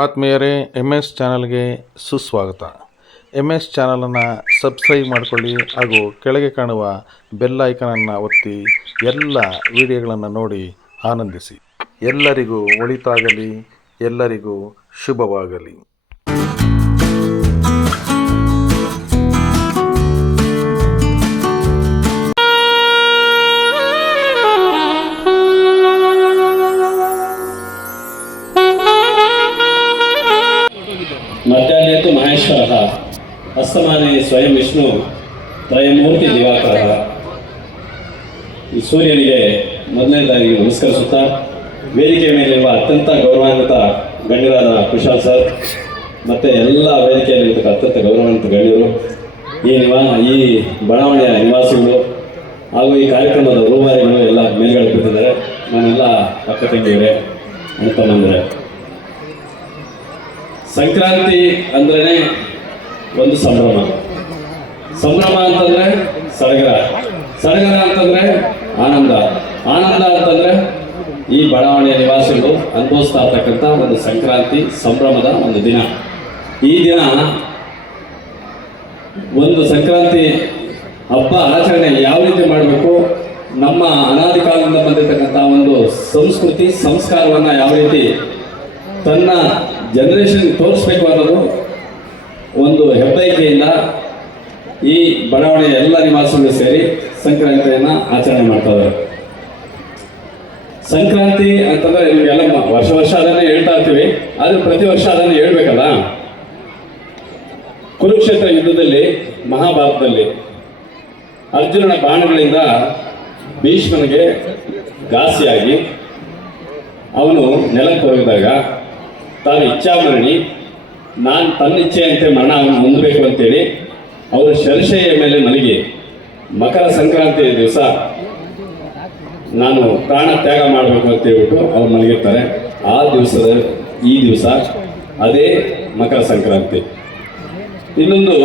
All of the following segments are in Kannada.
ಆತ್ಮೀಯರೇ, MS ಚಾನಲ್ಗೆ ಸುಸ್ವಾಗತ. MS ಚಾನಲನ್ನು ಸಬ್ಸ್ಕ್ರೈಬ್ ಮಾಡಿಕೊಳ್ಳಿ ಹಾಗೂ ಕೆಳಗೆ ಕಾಣುವ ಬೆಲ್ ಐಕನನ್ನು ಒತ್ತಿ ಎಲ್ಲ ವಿಡಿಯೋಗಳನ್ನು ನೋಡಿ ಆನಂದಿಸಿ. ಎಲ್ಲರಿಗೂ ಒಳಿತಾಗಲಿ, ಎಲ್ಲರಿಗೂ ಶುಭವಾಗಲಿ. ಮಧ್ಯಾಹ್ನೇತು ಮಹೇಶ್ವರ ಅಸ್ತಮಾನೆ ಸ್ವಯಂ ವಿಷ್ಣು ತ್ರಯಮೂರ್ತಿ ದಿವಾಕರ. ಈ ಸೂರ್ಯನಿಗೆ ಮೊದಲನೇದಾಗಿ ನಮಸ್ಕರಿಸುತ್ತಾ ವೇದಿಕೆ ಮೇಲಿರುವ ಅತ್ಯಂತ ಗೌರವಾನ್ವಿತ ಗಣ್ಯರಾದ ಕುಶಾಲ್ ಸರ್ ಮತ್ತು ಎಲ್ಲ ವೇದಿಕೆಯಲ್ಲಿರ್ತಕ್ಕ ಅತ್ಯಂತ ಗೌರವಾನ್ವಿತ ಗಣ್ಯರು, ಈ ಬಡಾವಣೆಯ ನಿವಾಸಿಗಳು ಹಾಗೂ ಈ ಕಾರ್ಯಕ್ರಮದ ರೂವಾರಿಗಳು ಎಲ್ಲ ಮೇಲ್ಗಡೆ ಕೂತಿದ್ದಾರೆ. ನಾನೆಲ್ಲ ಅಕ್ಕ ತಂಗಿಯವರೇ, ಅಣ್ಣ. ಸಂಕ್ರಾಂತಿ ಅಂದ್ರೇ ಒಂದು ಸಂಭ್ರಮ. ಸಂಭ್ರಮ ಅಂತಂದ್ರೆ ಸಡಗರ, ಸಡಗರ ಅಂತಂದ್ರೆ ಆನಂದ, ಆನಂದ ಅಂತಂದ್ರೆ ಈ ಬಡಾವಣೆಯ ನಿವಾಸಿಗಳು ಅನುಭವಿಸ್ತಾ ಇರ್ತಕ್ಕಂಥ ಒಂದು ಸಂಕ್ರಾಂತಿ ಸಂಭ್ರಮದ ಒಂದು ದಿನ. ಈ ದಿನ ಒಂದು ಸಂಕ್ರಾಂತಿ ಹಬ್ಬ ಆಚರಣೆ ಯಾವ ರೀತಿ ಮಾಡಬೇಕು, ನಮ್ಮ ಅನಾದಿ ಕಾಲದಿಂದ ಬಂದಿರತಕ್ಕಂಥ ಒಂದು ಸಂಸ್ಕೃತಿ ಸಂಸ್ಕಾರವನ್ನು ಯಾವ ರೀತಿ ತನ್ನ ಜನರೇಷನ್ ತೋರಿಸ್ಬೇಕು ಅನ್ನೋದು ಒಂದು ಹೆಬ್ಬಯಕೆಯಿಂದ ಈ ಬಡಾವಣೆಯ ಎಲ್ಲ ನಿವಾಸಿಗಳು ಸೇರಿ ಸಂಕ್ರಾಂತಿಯನ್ನು ಆಚರಣೆ ಮಾಡ್ತಾ ಇದ್ದಾರೆ. ಸಂಕ್ರಾಂತಿ ಅಂತಂದ್ರೆ ನಿಮಗೆಲ್ಲ ವರ್ಷ ವರ್ಷ ಅದನ್ನೇ ಹೇಳ್ತಾ ಇರ್ತೀವಿ, ಆದ್ರೆ ಪ್ರತಿ ವರ್ಷ ಅದನ್ನು ಹೇಳ್ಬೇಕಲ್ಲ. ಕುರುಕ್ಷೇತ್ರ ಯುದ್ಧದಲ್ಲಿ, ಮಹಾಭಾರತದಲ್ಲಿ ಅರ್ಜುನನ ಬಾಣಗಳಿಂದ ಭೀಷ್ಮನಿಗೆ ಘಾಸಿಯಾಗಿ ಅವನು ನೆಲಕ್ಕೆ ಹೋಗಿದಾಗ ತಾನು ಇಚ್ಛಾಮರಣಿ, ನಾನು ತನ್ನ ಇಚ್ಛೆಯಂತೆ ಮರಣ ಹೊಂದಬೇಕು ಅಂತೇಳಿ ಅವರು ಶರ್ಷೆಯ ಮೇಲೆ ಮಲಗಿ ಮಕರ ಸಂಕ್ರಾಂತಿಯ ದಿವಸ ನಾನು ಪ್ರಾಣ ತ್ಯಾಗ ಮಾಡಬೇಕು ಅಂತ ಹೇಳ್ಬಿಟ್ಟು ಅವ್ರು ಮಲಗಿರ್ತಾರೆ. ಆ ದಿವಸದ ಈ ದಿವಸ ಅದೇ ಮಕರ ಸಂಕ್ರಾಂತಿ. ಇನ್ನೊಂದು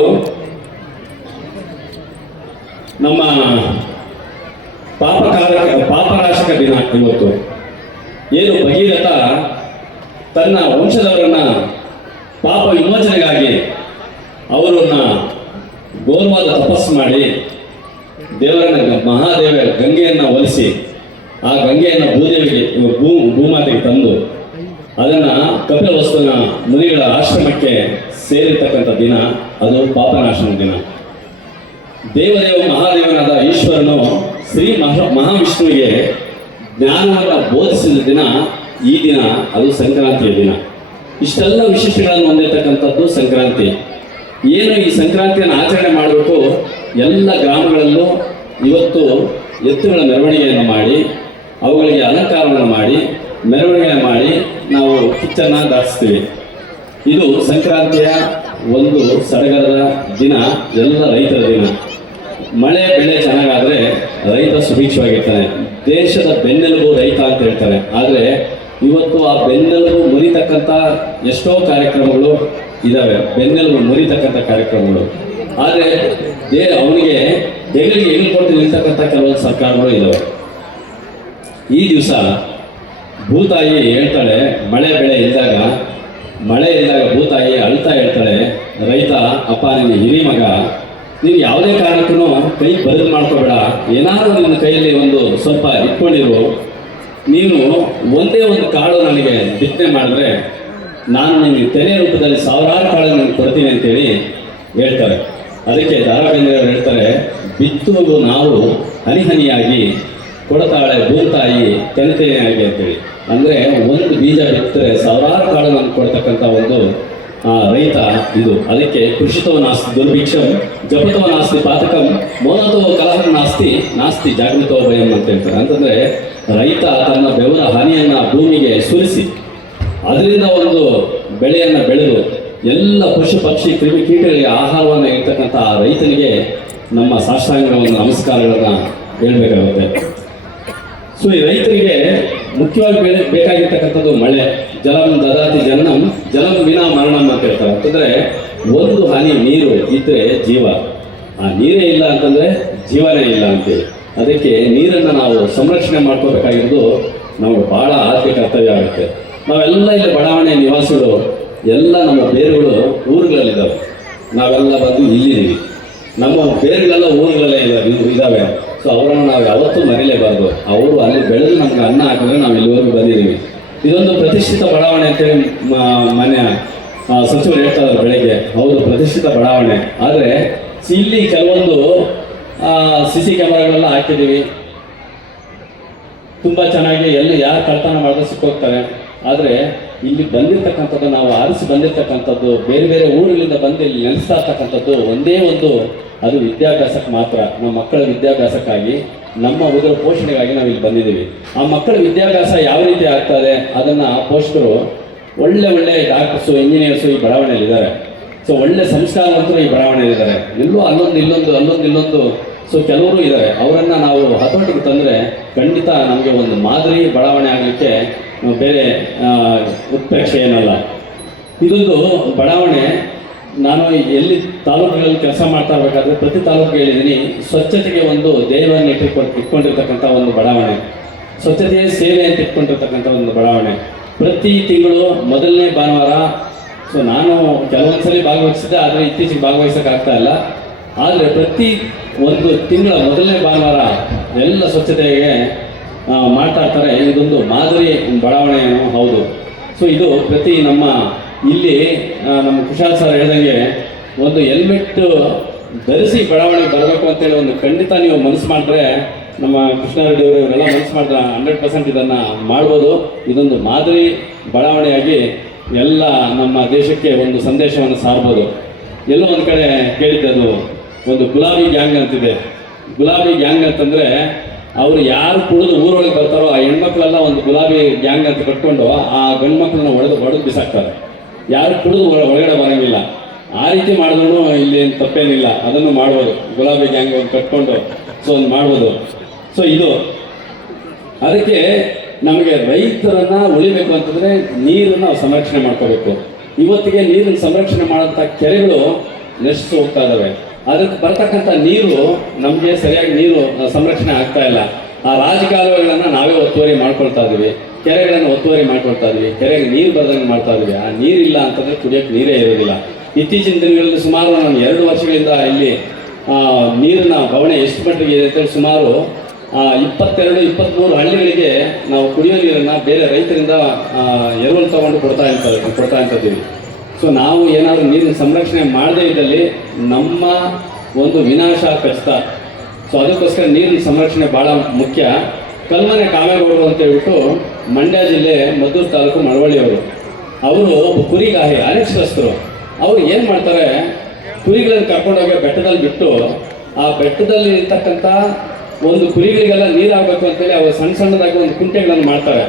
ನಮ್ಮ ಪಾಪನಾಶಕ ದಿನ ಇವತ್ತು. ಏನು ಭಗೀರಥ ತನ್ನ ವಂಶದವರನ್ನ ಪಾಪ ವಿಮೋಚನೆಗಾಗಿ ಅವರನ್ನ ಘೋರವಾದ ತಪಸ್ಸು ಮಾಡಿ ದೇವರನ್ನ ಮಹಾದೇವ ಗಂಗೆಯನ್ನು ಒಲಿಸಿ ಆ ಗಂಗೆಯನ್ನು ಭೂದೇವಿಗೆ ಭೂಮಾತೆಗೆ ತಂದು ಅದನ್ನು ಕಪಿಲವಸ್ತುವಿನ ಮುನಿಗಳ ಆಶ್ರಮಕ್ಕೆ ಸೇರಿರ್ತಕ್ಕಂಥ ದಿನ ಅದು ಪಾಪನಾಶನ ದಿನ. ದೇವದೇವ ಮಹಾದೇವನಾದ ಈಶ್ವರನು ಶ್ರೀ ಮಹಾವಿಷ್ಣುವಿಗೆ ಜ್ಞಾನವನ್ನು ಬೋಧಿಸಿದ ದಿನ ಈ ದಿನ, ಅದು ಸಂಕ್ರಾಂತಿಯ ದಿನ. ಇಷ್ಟೆಲ್ಲ ವಿಶೇಷಗಳನ್ನು ಹೊಂದಿರತಕ್ಕಂಥದ್ದು ಸಂಕ್ರಾಂತಿ. ಏನು ಈ ಸಂಕ್ರಾಂತಿಯನ್ನು ಆಚರಣೆ ಮಾಡಬೇಕು, ಎಲ್ಲ ಗ್ರಾಮಗಳಲ್ಲೂ ಇವತ್ತು ಎತ್ತುಗಳ ಮೆರವಣಿಗೆಯನ್ನು ಮಾಡಿ ಅವುಗಳಿಗೆ ಅಲಂಕಾರವನ್ನು ಮಾಡಿ ಮೆರವಣಿಗೆ ಮಾಡಿ ನಾವು ಕಿಚ್ಚನ್ನು ದಾಟಿಸ್ತೀವಿ. ಇದು ಸಂಕ್ರಾಂತಿಯ ಒಂದು ಸಡಗರದ ದಿನ, ಎಲ್ಲ ರೈತರ ದಿನ. ಮಳೆ ಬೆಳೆ ಚೆನ್ನಾಗಾದರೆ ರೈತ ಸುಭಿಕ್ಷವಾಗಿರ್ತಾನೆ. ದೇಶದ ಬೆನ್ನೆಲುಬು ರೈತ ಅಂತ ಹೇಳ್ತಾರೆ. ಆದರೆ ಇವತ್ತು ಆ ಬೆನ್ನೆಲುಬು ಮುರಿತಕ್ಕಂಥ ಎಷ್ಟೋ ಕಾರ್ಯಕ್ರಮಗಳು ಇದ್ದಾವೆ, ಬೆನ್ನೆಲುಬು ಮುರಿತಕ್ಕಂಥ ಕಾರ್ಯಕ್ರಮಗಳು. ಆದರೆ ಅವನಿಗೆ ಬೆನ್ನಿಗೆ ಇಳಿಕೊಟ್ಟು ನಿಲ್ತಕ್ಕಂಥ ಕೆಲವೊಂದು ಸರ್ಕಾರಗಳು ಇದ್ದಾವೆ. ಈ ದಿವಸ ಭೂತಾಯಿ ಹೇಳ್ತಾಳೆ, ಮಳೆ ಬೆಳೆ ಇದ್ದಾಗ ಭೂತಾಯಿ ಅಳ್ತಾ ಹೇಳ್ತಾಳೆ, ರೈತ ಅಪ್ಪ ನಿನ್ನ ಹಿರಿ ಮಗ, ನೀನು ಯಾವುದೇ ಕಾರಣಕ್ಕೂ ಕೈ ಬರೆದು ಮಾಡ್ಕೋಬೇಡ, ಏನಾದರೂ ನಿನ್ನ ಕೈಯಲ್ಲಿ ಒಂದು ಸ್ವಲ್ಪ ಇಟ್ಕೊಂಡಿರು, ನೀನು ಒಂದೇ ಒಂದು ಕಾಳು ನನಗೆ ಬಿತ್ತನೆ ಮಾಡಿದ್ರೆ ನಾನು ನಿನಗೆ ತೆನೆ ರೂಪದಲ್ಲಿ ಸಾವಿರಾರು ಕಾಳು ನನಗೆ ಕೊಡ್ತೀನಿ ಅಂತೇಳಿ ಹೇಳ್ತಾರೆ. ಅದಕ್ಕೆ ದಾರಾಬೇಂದ್ರೆಯವರು ಹೇಳ್ತಾರೆ, ಬಿತ್ತುವುದು ನಾವು ಹನಿ ಹನಿಯಾಗಿ ಕೊಡ್ತಾಳೆ ಭೂತಾಯಿ ತೆನೆತೆನೆಯಾಗಿ ಅಂತೇಳಿ. ಅಂದರೆ ಒಂದು ಬೀಜ ಬಿತ್ತರೆ ಸಾವಿರಾರು ಕಾಳು ನನಗೆ ಕೊಡ್ತಕ್ಕಂಥ ಒಂದು ರೈತ ಇದು. ಅದಕ್ಕೆ ಕೃಷಿತೋ ನಾಸ್ತಿ ದುರ್ಭಿಕ್ಷಂ, ಜಪತೋ ನಾಸ್ತಿ ಪಾತಕಂ, ಮೌನತೋ ಕಲಹಂ ನಾಸ್ತಿ ಜಾಗೃತೋ ಭಯಂ ಅಂತ ಹೇಳ್ತಾರೆ. ಅಂತಂದರೆ ರೈತ ತನ್ನ ಬೆವರ ಹಾನಿಯನ್ನು ಭೂಮಿಗೆ ಸುರಿಸಿ ಅದರಿಂದ ಒಂದು ಬೆಳೆಯನ್ನು ಬೆಳೆದು ಎಲ್ಲ ಪಶು ಪಕ್ಷಿ ಕ್ರಿಮಿ ಕೀಟಗಳಿಗೆ ಆಹಾರವನ್ನು ಇರ್ತಕ್ಕಂಥ ರೈತನಿಗೆ ನಮ್ಮ ಸಾಷ್ಟಾಂಗ ಒಂದು ನಮಸ್ಕಾರಗಳನ್ನು ಹೇಳಬೇಕಾಗುತ್ತೆ. ಸೊ ಈ ರೈತರಿಗೆ ಮುಖ್ಯವಾಗಿ ಬೇಕಾಗಿರ್ತಕ್ಕಂಥದ್ದು ಮಳೆ. ಜಲಂ ದದಾತಿ ಜನನಂ ಜಲಂ ವಿನಾ ಮರಣಂ ಅಂತ ಹೇಳ್ತಾರೆ. ಅಂತಂದರೆ ಒಂದು ಹನಿ ನೀರು ಇದ್ದರೆ ಜೀವ, ಆ ನೀರೇ ಇಲ್ಲ ಅಂತಂದರೆ ಜೀವನೇ ಇಲ್ಲ ಅಂತೇಳಿ. ಅದಕ್ಕೆ ನೀರನ್ನು ನಾವು ಸಂರಕ್ಷಣೆ ಮಾಡ್ಕೋಬೇಕಾಗಿರೋದು ನಮಗೆ ಭಾಳ ಆದ್ಯ ಕರ್ತವ್ಯ ಆಗುತ್ತೆ. ನಾವೆಲ್ಲ ಇಲ್ಲಿ ಬಡಾವಣೆಯ ನಿವಾಸಿಗಳು ಎಲ್ಲ ನಮ್ಮ ಬೇರುಗಳು ಊರುಗಳಲ್ಲಿದ್ದಾವೆ. ನಾವೆಲ್ಲ ಬಂದು ಇಲ್ಲಿದ್ದೀವಿ. ನಮ್ಮ ಬೇರುಗಳೆಲ್ಲ ಊರುಗಳಲ್ಲೇ ಇದ್ದಾವೆ. ಸೊ ಅವರನ್ನು ನಾವು ಯಾವತ್ತೂ ಮರೀಲೇಬಾರ್ದು. ಅವರು ಅಲ್ಲಿ ಬೆಳೆದು ನಮ್ಗೆ ಅನ್ನ ಹಾಕಿದ್ರೆ ನಾವು ಇಲ್ಲಿವರೆಗೂ ಬಂದಿದ್ದೀವಿ. ಇದೊಂದು ಪ್ರತಿಷ್ಠಿತ ಬಡಾವಣೆ ಅಂತೇಳಿ ಮಾನ್ಯ ಸಚಿವರು ಹೇಳ್ತಾ ಇದ್ದಾರೆ ಬೆಳಗ್ಗೆ. ಹೌದು, ಪ್ರತಿಷ್ಠಿತ ಬಡಾವಣೆ. ಆದರೆ ಇಲ್ಲಿ ಕೆಲವೊಂದು CC ಕ್ಯಾಮರಾಗಳೆಲ್ಲ ಹಾಕಿದ್ದೀವಿ. ತುಂಬ ಚೆನ್ನಾಗಿ ಎಲ್ಲಿ ಯಾರು ಕಳ್ತನ ಮಾಡಿದ್ರೆ ಸಿಕ್ಕೋಗ್ತಾರೆ. ಆದರೆ ಇಲ್ಲಿ ಬಂದಿರತಕ್ಕಂಥದ್ದು, ನಾವು ಆರಿಸಿ ಬಂದಿರತಕ್ಕಂಥದ್ದು, ಬೇರೆ ಬೇರೆ ಊರುಗಳಿಂದ ಬಂದು ಇಲ್ಲಿ ನೆಲೆಸ್ತಾ ಇರ್ತಕ್ಕಂಥದ್ದು ಒಂದೇ ಒಂದು, ಅದು ವಿದ್ಯಾಭ್ಯಾಸಕ್ಕೆ ಮಾತ್ರ. ನಮ್ಮ ಮಕ್ಕಳ ವಿದ್ಯಾಭ್ಯಾಸಕ್ಕಾಗಿ, ನಮ್ಮ ಉದರ ಪೋಷಣೆಗಾಗಿ ನಾವು ಇಲ್ಲಿ ಬಂದಿದ್ದೀವಿ. ಆ ಮಕ್ಕಳ ವಿದ್ಯಾಭ್ಯಾಸ ಯಾವ ರೀತಿ ಆಗ್ತದೆ ಅದನ್ನು ಪೋಷಕರು ಒಳ್ಳೆ ಡಾಕ್ಟರ್ಸು, ಇಂಜಿನಿಯರ್ಸು ಈ ಬಡಾವಣೆಯಲ್ಲಿದ್ದಾರೆ. ಸೊ ಒಳ್ಳೆ ಸಂಸ್ಕಾರವಂತರು ಈ ಬಡಾವಣೆಯಲ್ಲಿದ್ದಾರೆ. ಎಲ್ಲೋ ಅಲ್ಲೊಂದು ಸೊ ಕೆಲವರು ಇದ್ದಾರೆ. ಅವರನ್ನು ನಾವು ಹತೋಟಿಗೆ ತಂದರೆ ಖಂಡಿತ ನಮಗೆ ಒಂದು ಮಾದರಿ ಬಡಾವಣೆ ಆಗಲಿಕ್ಕೆ ಬೇರೆ ಉತ್ಪ್ರೇಕ್ಷೆ ಏನಲ್ಲ. ಇದೊಂದು ಬಡಾವಣೆ. ನಾನು ಎಲ್ಲಿ ತಾಲೂಕುಗಳಲ್ಲಿ ಕೆಲಸ ಮಾಡ್ತಾ ಇರಬೇಕಾದ್ರೆ ಪ್ರತಿ ತಾಲೂಕಿಗೆ ಹೇಳಿದ್ದೀನಿ, ಸ್ವಚ್ಛತೆಗೆ ಒಂದು ಧ್ಯೇಯವನ್ನು ಇಟ್ಕೊಂಡಿರ್ತಕ್ಕಂಥ ಒಂದು ಬಡಾವಣೆ, ಸ್ವಚ್ಛತೆಯ ಸೇವೆ ಅಂತ ಇಟ್ಕೊಂಡಿರ್ತಕ್ಕಂಥ ಒಂದು ಬಡಾವಣೆ. ಪ್ರತಿ ತಿಂಗಳು ಮೊದಲನೇ ಭಾನುವಾರ, ಸೊ ನಾನು ಕೆಲವೊಂದ್ಸಲಿ ಭಾಗವಹಿಸಿದ್ದೆ, ಆದರೆ ಇತ್ತೀಚೆಗೆ ಭಾಗವಹಿಸೋಕ್ಕಾಗ್ತಾ ಇಲ್ಲ. ಆದರೆ ಪ್ರತಿ ಒಂದು ತಿಂಗಳ ಮೊದಲನೇ ಭಾನುವಾರ ಎಲ್ಲ ಸ್ವಚ್ಛತೆಗೆ ಮಾಡ್ತಾ ಇರ್ತಾರೆ. ಇದೊಂದು ಮಾದರಿ ಬಡಾವಣೆಯೂ ಹೌದು. ಸೊ ಇದು ಪ್ರತಿ ನಮ್ಮ ಇಲ್ಲಿ ನಮ್ಮ ಕುಶಾಲ್ ಸರ್ ಹೇಳ್ದಂಗೆ ಒಂದು ಹೆಲ್ಮೆಟ್ ಧರಿಸಿ ಬಡಾವಣೆಗೆ ಬರಬೇಕು ಅಂತೇಳಿ ಒಂದು ಖಂಡಿತ ನೀವು ಮನಸ್ಸು ಮಾಡಿದ್ರೆ, ನಮ್ಮ ಕೃಷ್ಣಾರೆಡ್ಡಿ ಅವರು ಇವರೆಲ್ಲ ಮನಸ್ಸು ಮಾಡಿದ್ರೆ 100% ಇದನ್ನು ಮಾಡ್ಬೋದು. ಇದೊಂದು ಮಾದರಿ ಬಡಾವಣೆಯಾಗಿ ಎಲ್ಲ ನಮ್ಮ ದೇಶಕ್ಕೆ ಒಂದು ಸಂದೇಶವನ್ನು ಸಾರ್ಬೋದು. ಎಲ್ಲೋ ಒಂದು ಕಡೆ ಕೇಳಿದ್ದದು, ಒಂದು ಗುಲಾಬಿ ಗ್ಯಾಂಗ್ ಅಂತಿದೆ. ಗುಲಾಬಿ ಗ್ಯಾಂಗ್ ಅಂತಂದರೆ ಅವರು ಯಾರು ಕುಡಿದು ಊರೊಳಗೆ ಬರ್ತಾರೋ ಆ ಹೆಣ್ಮಕ್ಳೆಲ್ಲ ಒಂದು ಗುಲಾಬಿ ಗ್ಯಾಂಗ್ ಅಂತ ಕಟ್ಕೊಂಡು ಆ ಗಂಡು ಮಕ್ಕಳನ್ನ ಹೊಡೆದು ಬಿಸಾಕ್ತಾರೆ. ಯಾರು ಕುಡಿದು ಒಳಗಡೆ ಬರೋಂಗಿಲ್ಲ. ಆ ರೀತಿ ಮಾಡಿದ್ರು ಇಲ್ಲಿ ಏನು ತಪ್ಪೇನಿಲ್ಲ, ಅದನ್ನು ಮಾಡ್ಬೋದು. ಗುಲಾಬಿ ಗ್ಯಾಂಗ್ ಒಂದು ಕಟ್ಕೊಂಡು ಸೊ ಒಂದು ಮಾಡ್ಬೋದು. ಸೊ ಇದು ಅದಕ್ಕೆ ನಮಗೆ ರೈತರನ್ನು ಉಳಿಬೇಕು ಅಂತಂದರೆ ನೀರನ್ನು ನಾವು ಸಂರಕ್ಷಣೆ ಮಾಡ್ಕೋಬೇಕು. ಇವತ್ತಿಗೆ ನೀರನ್ನು ಸಂರಕ್ಷಣೆ ಮಾಡೋಂಥ ಕೆರೆಗಳು ನಶಿಸಿ ಹೋಗ್ತಾ ಇದ್ದಾವೆ. ಅದಕ್ಕೆ ಬರ್ತಕ್ಕಂಥ ನೀರು ನಮಗೆ ಸರಿಯಾಗಿ ನೀರು ಸಂರಕ್ಷಣೆ ಆಗ್ತಾ ಇಲ್ಲ. ಆ ರಾಜಕಾಲುವೆಗಳನ್ನು ನಾವೇ ಒತ್ತುವರಿ ಮಾಡ್ಕೊಳ್ತಾ ಇದ್ದೀವಿ, ಕೆರೆಗಳನ್ನು ಒತ್ತುವರಿ ಮಾಡ್ಕೊಳ್ತಾ ಇದ್ದೀವಿ, ಕೆರೆಗೆ ನೀರು ಬರದಂಗೆ ಮಾಡ್ತಾ ಇದ್ದೀವಿ. ಆ ನೀರಿಲ್ಲ ಅಂತಂದರೆ ಕುಡಿಯೋಕ್ಕೆ ನೀರೇ ಇರೋದಿಲ್ಲ. ಇತ್ತೀಚಿನ ದಿನಗಳಲ್ಲಿ ಸುಮಾರು ನಾನು 2 ವರ್ಷಗಳಿಂದ ಇಲ್ಲಿ ನೀರಿನ ಬವಣೆ ಎಷ್ಟು ಮಟ್ಟಿಗೆ ಇದೆ ಅಂತೇಳಿ ಸುಮಾರು 22-23 ಹಳ್ಳಿಗಳಿಗೆ ನಾವು ಕುಡಿಯೋ ನೀರನ್ನು ಬೇರೆ ರೈತರಿಂದ ಎರವಲು ತಗೊಂಡು ಕೊಡ್ತಾ ಇದ್ದೀವಿ. ಸೊ ನಾವು ಏನಾದರೂ ನೀರಿನ ಸಂರಕ್ಷಣೆ ಮಾಡದೇ ಇದ್ದಲ್ಲಿ ನಮ್ಮ ಒಂದು ವಿನಾಶ ಖಚಿತ. ಸೊ ಅದಕ್ಕೋಸ್ಕರ ನೀರಿನ ಸಂರಕ್ಷಣೆ ಭಾಳ ಮುಖ್ಯ. ಕಲ್ಮನೆ ಕಾಮೇಗೌಡರು ಅಂತ ಹೇಳ್ಬಿಟ್ಟು ಮಂಡ್ಯ ಜಿಲ್ಲೆ ಮದ್ದೂರು ತಾಲೂಕು ಮಳವಳ್ಳಿಯವರು. ಅವರು ಕುರಿಗಾಹಿ ಅನಕ್ಷರಸ್ಥರು. ಅವರು ಏನು ಮಾಡ್ತಾರೆ, ಕುರಿಗಳನ್ನು ಕರ್ಕೊಂಡೋಗಿ ಬೆಟ್ಟದಲ್ಲಿ ಬಿಟ್ಟು ಆ ಬೆಟ್ಟದಲ್ಲಿ ಇರ್ತಕ್ಕಂಥ ಒಂದು ಕುರಿಗಳಿಗೆಲ್ಲ ನೀರಾಗಬೇಕು ಅಂತೇಳಿ ಅವರು ಸಣ್ಣದಾಗಿ ಒಂದು ಕುಂಟೆಗಳನ್ನು ಮಾಡ್ತಾರೆ.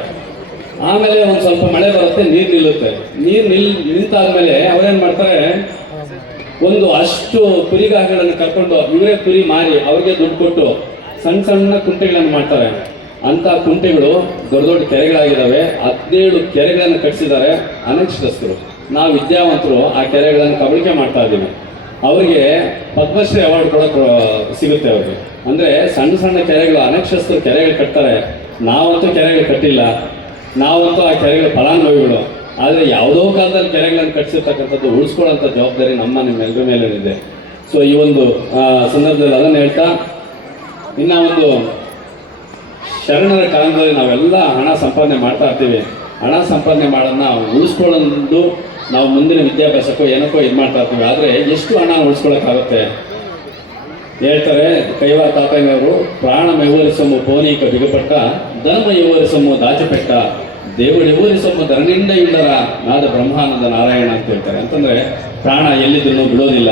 ಆಮೇಲೆ ಒಂದು ಸ್ವಲ್ಪ ಮಳೆ ಬರುತ್ತೆ, ನೀರು ನಿಲ್ಲುತ್ತೆ. ನೀರು ನಿಂತಾದ್ಮೇಲೆ ಅವ್ರೇನು ಮಾಡ್ತಾರೆ, ಒಂದು ಅಷ್ಟು ಕುರಿಗಾಹಿಗಳನ್ನು ಕರ್ಕೊಂಡು ಇವರೇ ಕುರಿ ಮಾರಿ ಅವ್ರಿಗೆ ದುಡ್ಡು ಕೊಟ್ಟು ಸಣ್ಣ ಕುಂಟೆಗಳನ್ನು ಮಾಡ್ತಾರೆ. ಅಂಥ ಕುಂಟೆಗಳು ದೊಡ್ಡ ಕೆರೆಗಳಾಗಿದ್ದಾವೆ. 17 ಕೆರೆಗಳನ್ನು ಕಟ್ಟಿಸಿದ್ದಾರೆ ಅನಕ್ಷರಸ್ಥರು. ನಾವು ವಿದ್ಯಾವಂತರು ಆ ಕೆರೆಗಳನ್ನು ಕಬಳಿಕೆ ಮಾಡ್ತಾ ಇದ್ದೀವಿ. ಅವರಿಗೆ ಪದ್ಮಶ್ರೀ ಅವಾರ್ಡ್ ಕೂಡ ಸಿಗುತ್ತೆ ಅವ್ರಿಗೆ. ಅಂದರೆ ಸಣ್ಣ ಕೆರೆಗಳು, ಅನಕ್ಷರಸ್ಥರು ಕೆರೆಗಳು ಕಟ್ತಾರೆ. ನಾವಂತೂ ಕೆರೆಗಳು ಕಟ್ಟಿಲ್ಲ, ನಾವಂತೂ ಆ ಕೆರೆಗಳ ಫಲಾನುಭವಿಗಳು. ಆದರೆ ಯಾವುದೋ ಕಾಲದಲ್ಲಿ ಕೆರೆಗಳನ್ನು ಕಟ್ಟಿಸಿರ್ತಕ್ಕಂಥದ್ದು ಉಳಿಸ್ಕೊಳ್ಳೋಂಥ ಜವಾಬ್ದಾರಿ ನಿಮ್ಮೆಲ್ಲರ ಮೇಲೆ ಇದೆ. ಸೊ ಈ ಒಂದು ಸಂದರ್ಭದಲ್ಲಿ ಅದನ್ನು ಹೇಳ್ತಾ, ಇನ್ನು ಒಂದು ಶರಣರ ಕಾಲದಲ್ಲಿ ನಾವೆಲ್ಲ ಹಣ ಸಂಪಾದನೆ ಮಾಡ್ತಾ ಇರ್ತೀವಿ. ಹಣ ಸಂಪಾದನೆ ಮಾಡೋದನ್ನ ಉಳಿಸ್ಕೊಳ್ಳೋದು ನಾವು ಮುಂದಿನ ವಿದ್ಯಾಭ್ಯಾಸಕ್ಕೋ ಏನಕ್ಕೋ ಇದು ಮಾಡ್ತಾ ಇರ್ತೀವಿ. ಆದರೆ ಎಷ್ಟು ಹಣ ಉಳಿಸ್ಕೊಳ್ಳೋಕ್ಕಾಗುತ್ತೆ ಹೇಳ್ತಾರೆ ಕೈವಾರ ತಾತಯ್ಯನವರು. ಪ್ರಾಣ ಮೆವ್ವರಿಸೊಮ್ಮು ಪೋನೀಕ ಬಿಗಪಟ್ಟ, ಧರ್ಮ ಎವ್ವರಿಸೊಮ್ಮು ದಾಚಿಪೆಟ್ಟ, ದೇವರು ಎವ್ವರಿಸೊಮ್ಮು ಧರಣಿಂದ ಇಲ್ಲರ ನಾದ ಬ್ರಹ್ಮಾನಂದ ನಾರಾಯಣ ಅಂತ ಹೇಳ್ತಾರೆ. ಅಂತಂದರೆ ಪ್ರಾಣ ಎಲ್ಲಿದ್ರು ಬಿಡೋದಿಲ್ಲ.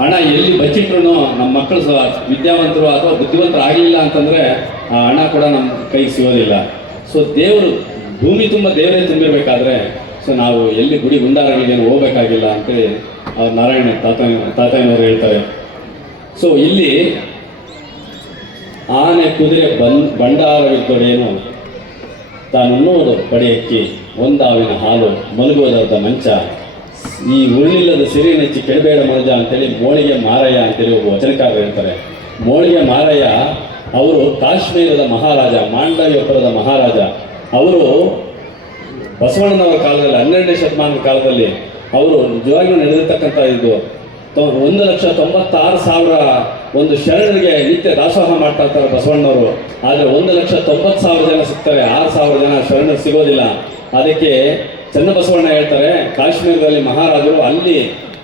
ಹಣ ಎಲ್ಲಿ ಬಚ್ಚಿಟ್ರು ನಮ್ಮ ಮಕ್ಕಳು ವಿದ್ಯಾವಂತರು ಅಥವಾ ಬುದ್ಧಿವಂತರು ಆಗಲಿಲ್ಲ ಅಂತಂದರೆ ಆ ಹಣ ಕೂಡ ನಮ್ಮ ಕೈಗೆ ಸಿಗೋದಿಲ್ಲ. ಸೊ ದೇವರು ಭೂಮಿ ತುಂಬ ದೇವರೇ ತುಂಬಿರಬೇಕಾದ್ರೆ ಸೊ ನಾವು ಎಲ್ಲಿ ಗುಡಿ ಗುಂಡಾರಗಳಿಗೇನು ಹೋಗಬೇಕಾಗಿಲ್ಲ ಅಂತೇಳಿ ಅವ್ರು ನಾರಾಯಣ ತಾತಯ್ಯನವರು ಹೇಳ್ತಾರೆ. ಸೊ ಇಲ್ಲಿ ಆನೆ ಕುದುರೆ ಬಂಡಾರವಿದ್ದೊಡೇನು ತಾನುಣ್ಣುವುದು ಪಡೆಯಕ್ಕಿ, ಒಂದಾವಿನ ಹಾಲು ಮಲಗುವುದಾದ ಮಂಚ, ಈ ಉರುಳಿಲ್ಲದ ಸಿರಿ ನೆಚ್ಚಿ ಕೆಡಬೇಡ ಮನುಜ ಅಂತೇಳಿ ಮೋಳಿಗೆ ಮಾರಯ್ಯ ಅಂತೇಳಿ ಒಬ್ಬ ವಚನಕಾರರು ಹೇಳ್ತಾರೆ. ಮೋಳಿಗೆ ಮಾರಯ್ಯ ಅವರು ಕಾಶ್ಮೀರದ ಮಹಾರಾಜ, ಮಾಂಡವ್ಯಪುರದ ಮಹಾರಾಜ. ಅವರು ಬಸವಣ್ಣನವರ ಕಾಲದಲ್ಲಿ 12ನೇ ಶತಮಾನದ ಕಾಲದಲ್ಲಿ ಅವರು ನಿಜವಾಗಿಯೂ ನಡೆದಿರ್ತಕ್ಕಂಥ ಇದು 1,96,000 ಒಂದು ಶರಣರಿಗೆ ನಿತ್ಯ ದಾಸೋಹ ಮಾಡ್ತಾ ಇರ್ತಾರೆ ಬಸವಣ್ಣವರು. ಆದರೆ 1,90,000 ಜನ ಸಿಗ್ತಾರೆ, 6,000 ಜನ ಶರಣರು ಸಿಗೋದಿಲ್ಲ. ಅದಕ್ಕೆ ಚನ್ನಬಸವಣ್ಣ ಹೇಳ್ತಾರೆ, ಕಾಶ್ಮೀರದಲ್ಲಿ ಮಹಾರಾಜರು ಅಲ್ಲಿ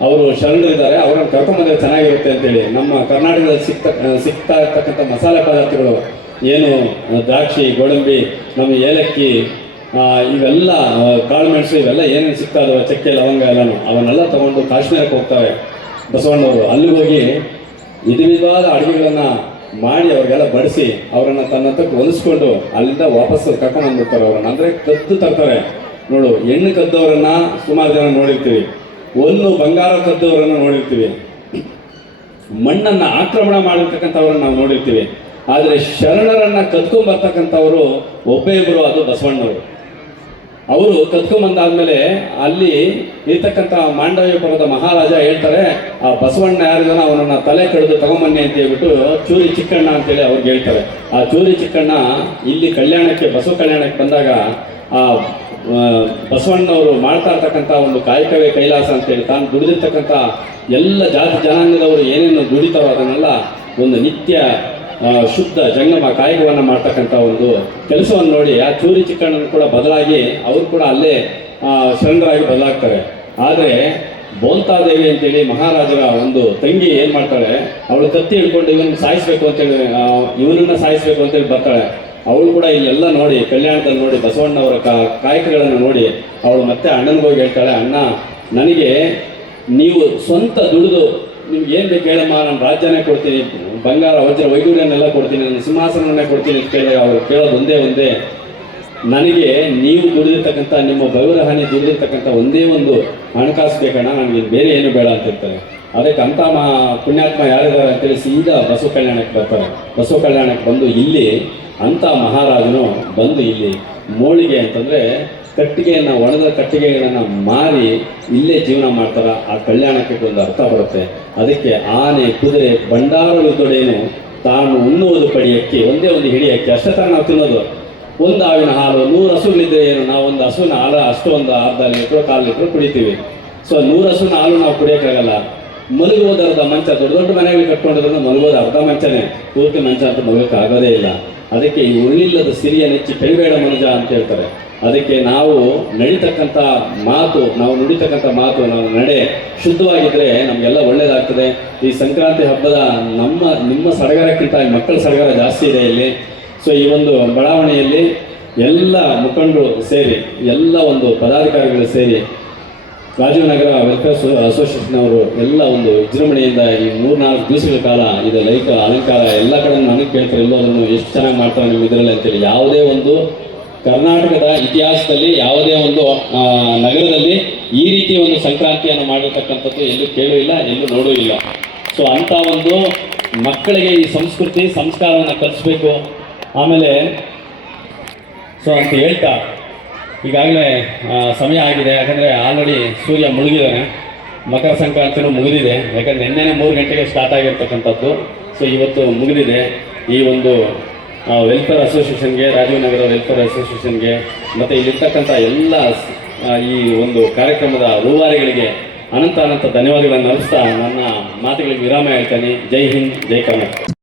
ಅವರು ಶರಣರಿದ್ದಾರೆ, ಅವರನ್ನು ಕರ್ಕೊಂಡ್ಬಂದ್ರೆ ಚೆನ್ನಾಗಿರುತ್ತೆ ಅಂತೇಳಿ. ನಮ್ಮ ಕರ್ನಾಟಕದಲ್ಲಿ ಸಿಗ್ತಾ ಇರ್ತಕ್ಕಂಥ ಮಸಾಲೆ ಪದಾರ್ಥಗಳು ಏನು ದ್ರಾಕ್ಷಿ, ಗೋಡಂಬಿ, ನಮ್ಮ ಏಲಕ್ಕಿ, ಇವೆಲ್ಲ ಕಾಳುಮೆಣಸು, ಇವೆಲ್ಲ ಏನೇನು ಸಿಗ್ತಾ ಇದಾವೆ, ಚಕ್ಕೆ, ಲವಂಗ ಎಲ್ಲನೂ ಅವನ್ನೆಲ್ಲ ತಗೊಂಡು ಕಾಶ್ಮೀರಕ್ಕೆ ಹೋಗ್ತಾರೆ ಬಸವಣ್ಣವರು. ಅಲ್ಲಿಗೆ ಹೋಗಿ ವಿಧವಾದ ಅಡುಗೆಗಳನ್ನು ಮಾಡಿ ಅವ್ರಿಗೆಲ್ಲ ಬಡಿಸಿ ಅವರನ್ನು ತನ್ನಂತಕ್ಕೆ ಹೊಲಿಸ್ಕೊಂಡು ಅಲ್ಲಿಂದ ವಾಪಸ್ ಕರ್ಕೊಂಡು ಬಂದ್ಬಿಡ್ತಾರೆ ಅವರನ್ನು. ಅಂದರೆ ಕದ್ದು ತರ್ತಾರೆ. ನೋಡು, ಹೆಣ್ಣು ಕದ್ದವರನ್ನು ಸುಮಾರು ಜನ ನೋಡಿರ್ತೀವಿ, ಒಂದು ಬಂಗಾರ ಕದ್ದವರನ್ನು ನೋಡಿರ್ತೀವಿ, ಮಣ್ಣನ್ನು ಆಕ್ರಮಣ ಮಾಡಿರ್ತಕ್ಕಂಥವ್ರನ್ನ ನಾವು ನೋಡಿರ್ತೀವಿ. ಆದರೆ ಶರಣರನ್ನು ಕದ್ಕೊಂಬರ್ತಕ್ಕಂಥವರು ಒಬ್ಬೇ ಇಬ್ಬರು, ಅದು ಬಸವಣ್ಣವರು. ಅವರು ಕದ್ಕೊಂಬಂದಾದ್ಮೇಲೆ ಅಲ್ಲಿ ಇರ್ತಕ್ಕಂಥ ಮಾಂಡವ್ಯಪುರದ ಮಹಾರಾಜ ಹೇಳ್ತಾರೆ, ಆ ಬಸವಣ್ಣ ಯಾರಿದಾನ ಅವನನ್ನು ತಲೆ ಕಡಿದು ತಗೊಂಬನ್ನಿ ಅಂತ ಹೇಳ್ಬಿಟ್ಟು ಚೂರಿ ಚಿಕ್ಕಣ್ಣ ಅಂತೇಳಿ ಅವ್ರಿಗೆ ಹೇಳ್ತಾರೆ. ಆ ಚೂರಿ ಚಿಕ್ಕಣ್ಣ ಇಲ್ಲಿ ಕಲ್ಯಾಣಕ್ಕೆ, ಬಸವ ಕಲ್ಯಾಣಕ್ಕೆ ಬಂದಾಗ ಆ ಬಸವಣ್ಣವರು ಮಾಡ್ತಾ ಇರ್ತಕ್ಕಂಥ ಒಂದು ಕಾಯಕವೇ ಕೈಲಾಸ ಅಂತೇಳಿ ತಾನು ದುಡಿದಿರ್ತಕ್ಕಂಥ ಎಲ್ಲ ಜಾತಿ ಜನಾಂಗದವರು ಏನೇನು ದುಡಿತಾರೋ ಅದನ್ನೆಲ್ಲ ಒಂದು ನಿತ್ಯ ಶುದ್ಧ ಜಂಗಮ ಕಾಯಕವನ್ನು ಮಾಡ್ತಕ್ಕಂಥ ಒಂದು ಕೆಲಸವನ್ನು ನೋಡಿ ಆ ಚೂರಿ ಚಿಕ್ಕಣ್ಣನ ಕೂಡ ಬದಲಾಗಿ ಅವರು ಕೂಡ ಅಲ್ಲೇ ಶರಣರಾಗಿ ಬದಲಾಗ್ತಾರೆ. ಆದರೆ ಬೋಂತಾದೇವಿ ಅಂತೇಳಿ ಮಹಾರಾಜರ ಒಂದು ತಂಗಿ ಏನು ಮಾಡ್ತಾಳೆ, ಅವಳು ಕತ್ತಿ ಹಿಡ್ಕೊಂಡು ಇವನ್ನ ಸಾಯಿಸ್ಬೇಕು ಅಂತೇಳಿ, ಇವನನ್ನ ಸಾಯಿಸ್ಬೇಕು ಅಂತೇಳಿ ಬರ್ತಾಳೆ. ಅವಳು ಕೂಡ ಇಲ್ಲೆಲ್ಲ ನೋಡಿ, ಕಲ್ಯಾಣದಲ್ಲಿ ನೋಡಿ, ಬಸವಣ್ಣವರ ಕಾಯಕಗಳನ್ನು ನೋಡಿ ಅವಳು ಮತ್ತೆ ಅಣ್ಣನಿಗೋಗಿ ಹೇಳ್ತಾಳೆ, ಅಣ್ಣ ನನಗೆ ನೀವು ಸ್ವಂತ ದುಡಿದು ನಿಮ್ಗೆ ಏನು ಬೇಕು ಹೇಳಮ್ಮ, ನಾನು ರಾಜ್ಯನೇ ಕೊಡ್ತೀನಿ, ಬಂಗಾರ ವಜ್ರ ವೈಡೂರ್ಯನ್ನೆಲ್ಲ ಕೊಡ್ತೀನಿ, ನನ್ನ ಸಿಂಹಾಸನವನ್ನೇ ಕೊಡ್ತೀನಿ ಅಂತ ಕೇಳಿದಾಗ ಅವ್ರು ಕೇಳೋದು ಒಂದೇ ನನಗೆ ನೀವು ದುಡಿದಿರ್ತಕ್ಕಂಥ, ನಿಮ್ಮ ಬೆವರಹಾನಿ ದುಡಿದಿರ್ತಕ್ಕಂಥ ಒಂದೇ ಒಂದು ಹಣಕಾಸು ಬೇಕಣ್ಣ, ನನಗೆ ಬೇರೆ ಏನು ಬೇಡ ಅಂತ ಇರ್ತಾರೆ. ಅದಕ್ಕೆ ಅಂಥ ಪುಣ್ಯಾತ್ಮ ಯಾರಿದ್ದಾರೆ ಅಂತೇಳಿ ಸೀದಾ ಬಸವ ಕಲ್ಯಾಣಕ್ಕೆ ಬರ್ತಾರೆ. ಬಸವ ಕಲ್ಯಾಣಕ್ಕೆ ಬಂದು ಇಲ್ಲಿ ಅಂಥ ಮಹಾರಾಜನು ಬಂದು ಇಲ್ಲಿ ಮೋಳಿಗೆ ಅಂತಂದರೆ ಕಟ್ಟಿಗೆಯನ್ನು, ಒಣದ ಕಟ್ಟಿಗೆಗಳನ್ನು ಮಾರಿ ಇಲ್ಲೇ ಜೀವನ ಮಾಡ್ತಾರೆ. ಆ ಕಲ್ಯಾಣಕ್ಕೆ ಒಂದು ಅರ್ಥ ಬರುತ್ತೆ. ಅದಕ್ಕೆ ಆನೆ, ಕುದುರೆ, ಭಂಡಾರವಿದ್ದೊಡೇನು ತಾನು ಉಣ್ಣುವುದು ಪಡಿಯಕ್ಕೆ, ಒಂದೇ ಒಂದು ಹಿಡಿ ಅಕ್ಕಿ ಅಷ್ಟೇ ಥರ ನಾವು ತಿನ್ನೋದು. ಒಂದು ಹಾವಿನ ಹಾಲು 100 ಹಸುಗಳಿದ್ರೆ ಏನು, ನಾವು ಒಂದು ಹಸುವಿನ ಹಾಲು ಅಷ್ಟು ಒಂದು ಅರ್ಧ ಲೀಟ್ರು 1/4 ಲೀಟ್ರು ಕುಡಿತೀವಿ. ಸೊ 100 ಹಸುವಿನ ಹಾಲು ನಾವು ಕುಡಿಯೋಕ್ಕಾಗಲ್ಲ. ಮಲಗುವುದು ಅರ್ಧ ಮಂಚ, ದೊಡ್ಡ ದೊಡ್ಡ ಮನೆಗಳು ಕಟ್ಕೊಂಡಿರೋದು ಮಲಗೋದು ಅರ್ಧ ಮಂಚನೇ, ಪೂರ್ತಿ ಮಂಚ ಅಂತ ಮಲಗೋಕ್ಕೆ ಆಗೋದೇ ಇಲ್ಲ. ಅದಕ್ಕೆ ಈ ಉಳ್ಳಿಲ್ಲದ ಸಿರಿಯ ನೆಚ್ಚಿ ಕೈಬೇಡ ಮನುಜ ಅಂತ ಹೇಳ್ತಾರೆ. ಅದಕ್ಕೆ ನಾವು ನಡೀತಕ್ಕಂಥ ಮಾತು, ನಾವು ನುಡಿತಕ್ಕಂಥ ಮಾತು, ನಾವು ನಡೆ ಶುದ್ಧವಾಗಿದ್ದರೆ ನಮಗೆಲ್ಲ ಒಳ್ಳೆಯದಾಗ್ತದೆ. ಈ ಸಂಕ್ರಾಂತಿ ಹಬ್ಬದ ನಿಮ್ಮ ಸಡಗರಕ್ಕಿಂತ ಮಕ್ಕಳ ಸಡಗರ ಜಾಸ್ತಿ ಇದೆ ಇಲ್ಲಿ. ಸೊ ಈ ಒಂದು ಬಡಾವಣೆಯಲ್ಲಿ ಎಲ್ಲ ಮುಖಂಡರು ಸೇರಿ, ಎಲ್ಲ ಒಂದು ಪದಾಧಿಕಾರಿಗಳು ಸೇರಿ, ರಾಜೀವ್ ನಗರ ವೆಲ್ಫೇರ್ ಅಸೋಸಿಯೇಷನ್ ಅವರು ಎಲ್ಲ ಒಂದು ವಿಜೃಂಭಣೆಯಿಂದ ಈ 3-4 ದಿವಸಗಳ ಕಾಲ ಇದು ಲೈಟ್ ಅಲಂಕಾರ ಎಲ್ಲ ಕಡೆ ನನಗೆ ಕೇಳ್ತಾರೆ, ಎಲ್ಲೋದನ್ನು ಎಷ್ಟು ಚೆನ್ನಾಗಿ ಮಾಡ್ತಾರೆ ನಿಮ್ಮ ಇದರಲ್ಲಿ ಅಂತೇಳಿ. ಯಾವುದೇ ಒಂದು ಕರ್ನಾಟಕದ ಇತಿಹಾಸದಲ್ಲಿ ಯಾವುದೇ ಒಂದು ನಗರದಲ್ಲಿ ಈ ರೀತಿ ಒಂದು ಸಂಕ್ರಾಂತಿಯನ್ನು ಮಾಡಿರ್ತಕ್ಕಂಥದ್ದು ಎಲ್ಲೂ ಕೇಳೂ ಇಲ್ಲ, ಎಲ್ಲೂ ನೋಡೂ ಇಲ್ಲ. ಸೊ ಅಂಥ ಒಂದು ಮಕ್ಕಳಿಗೆ ಈ ಸಂಸ್ಕೃತಿ ಸಂಸ್ಕಾರವನ್ನು ಕಲಿಸ್ಬೇಕು. ಆಮೇಲೆ ಸೊ ಅಂತ ಹೇಳ್ತಾ ಈಗಾಗಲೇ ಸಮಯ ಆಗಿದೆ, ಯಾಕಂದರೆ ಆಲ್ರೆಡಿ ಸೂರ್ಯ ಮುಳುಗಿದ್ದಾನೆ, ಮಕರ ಸಂಕ್ರಾಂತಿನೂ ಮುಗಿದಿದೆ. ಯಾಕಂದರೆ ನಿನ್ನೆನೇ 3 ಗಂಟೆಗೆ ಸ್ಟಾರ್ಟ್ ಆಗಿರ್ತಕ್ಕಂಥದ್ದು. ಸೊ ಇವತ್ತು ಮುಗಿದಿದೆ. ಈ ಒಂದು ವೆಲ್ಫೇರ್ ಅಸೋಸಿಯೇಷನ್ಗೆ, ರಾಜೀವ್ ನಗರ ವೆಲ್ಫೇರ್ ಅಸೋಸಿಯೇಷನ್ಗೆ ಮತ್ತು ಇಲ್ಲಿರ್ತಕ್ಕಂಥ ಎಲ್ಲ ಈ ಒಂದು ಕಾರ್ಯಕ್ರಮದ ರೂವಾರಿಗಳಿಗೆ ಅನಂತ ಧನ್ಯವಾದಗಳನ್ನು ಅರ್ಪಿಸ್ತಾ ನನ್ನ ಮಾತುಗಳಿಗೆ ವಿರಾಮ ಹೇಳ್ತೀನಿ. ಜೈ ಹಿಂದ್, ಜೈ ಕರ್ನಾಟಕ.